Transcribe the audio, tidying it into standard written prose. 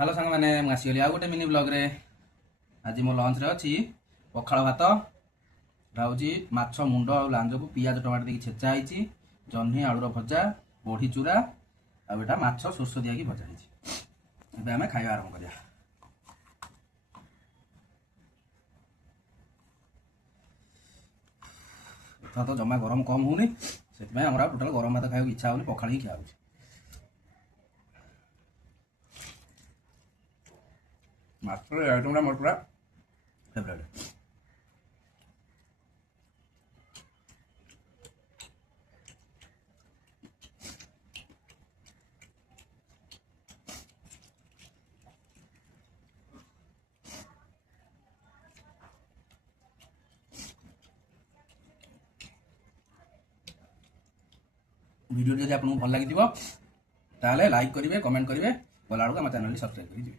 Hello सांग मैंने आसीगली आउ गोटे मिनी ब्लॉग रे। आज मो लंच रे अच्छी पखाड़ भात हूँ माछ मुंड आ लांज को पियाज टमाटर देकी छेचा होती जह्नी आलूर भजा बढ़ी चूरा आटा माछ सोर्ष दिया भजा होती। आम खाଇବା आरंभ करिया। तो जमा गरम कम होनी से टोटाल गरम भात खाई इच्छा होनी पखाड़ ही खिया हो। मात्र आइटम मोर पूरा फेवरेट। वीडियो जब आपको भल लगी लाइक करेंगे कमेंट करेंगे गला आम चैनल सब्सक्राइब करेंगे।